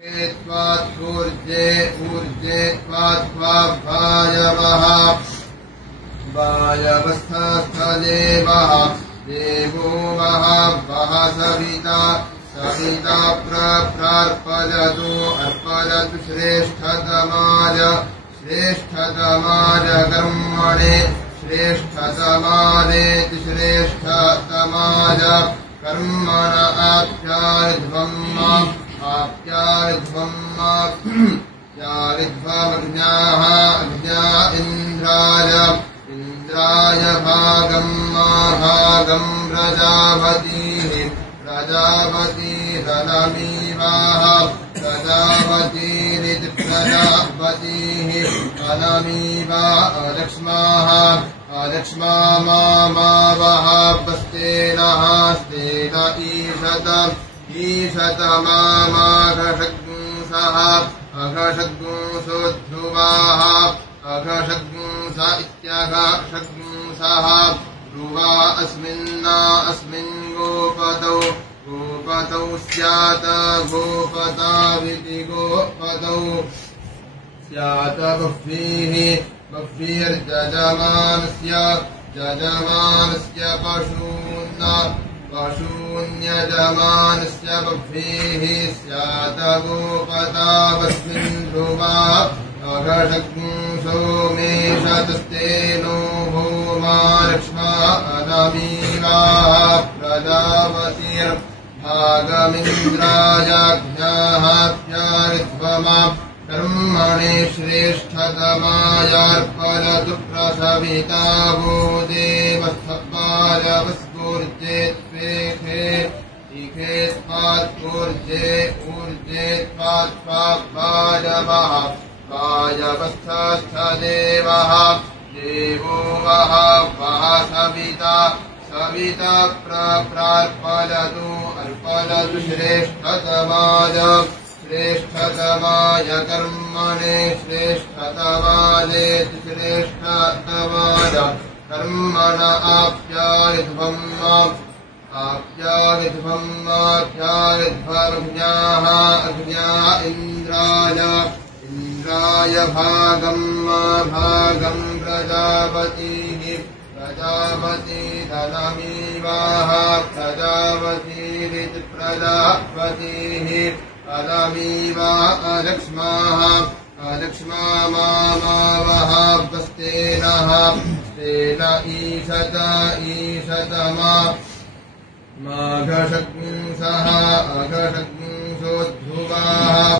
ऊर्जे ऊर्जे वायवः वायवस्थस्थदेवः देवो वः वः सविता सविता प्रार्पयतु अर्पयतु श्रेष्ठतमाय कर्मणे श्रेष्ठतमानेति श्रेष्ठतमाय कर्मण आप्यायध्वमग्न्याः अग्न्या इन्द्राय भागम् प्रजापतिरनमीवाः प्रजापतिरिति प्रजापतिः अनमीवा अलक्ष्मा मावः स्तेनः स्तेन ईशतमाघषग्ंसः अघषग्ंसोऽध्रुवाः अघषग्ंस इत्यघषग्ंसः ध्रुवा अस्मिन् गोपतौ स्यात् गोपताविति गोपतौ स्यात् बह्वीर्यजमानस्य पशून्यजमानस्य बह्वीः स्यात् गोपतावस्मिन् ध्रुवा अघषग्ंसो मेषतस्तेनो भूमा लक्ष्मा अनमीवाः प्रजापतिर्भागमिन्द्रायाज्ञाहाप्यारिध्वमा कर्मणे श्रेष्ठतमायार्पयतु प्रसविता वो देवस्थवायवस्फूर्जे त्वेखे इखे त्वात्पूर्जे ऊर्जे त्वात्वायवः वायवस्थस्थदेवः देवो वः वः सविता प्रार्पयतु अर्पयतु श्रेष्ठतमाय कर्मणे श्रेष्ठतमानेति श्रेष्ठतमाय कर्मण आप्यायध्वमग्न्याः अग्न्या इन्द्राय भागम् प्रजापतिरनमीवाः प्रजापतिरिति प्रजापतिः अनमीवा अलक्ष्मा मावः स्तेनः स्तेन ईशतमाघषग्ंसः अघषग्ंसोऽध्रुवाः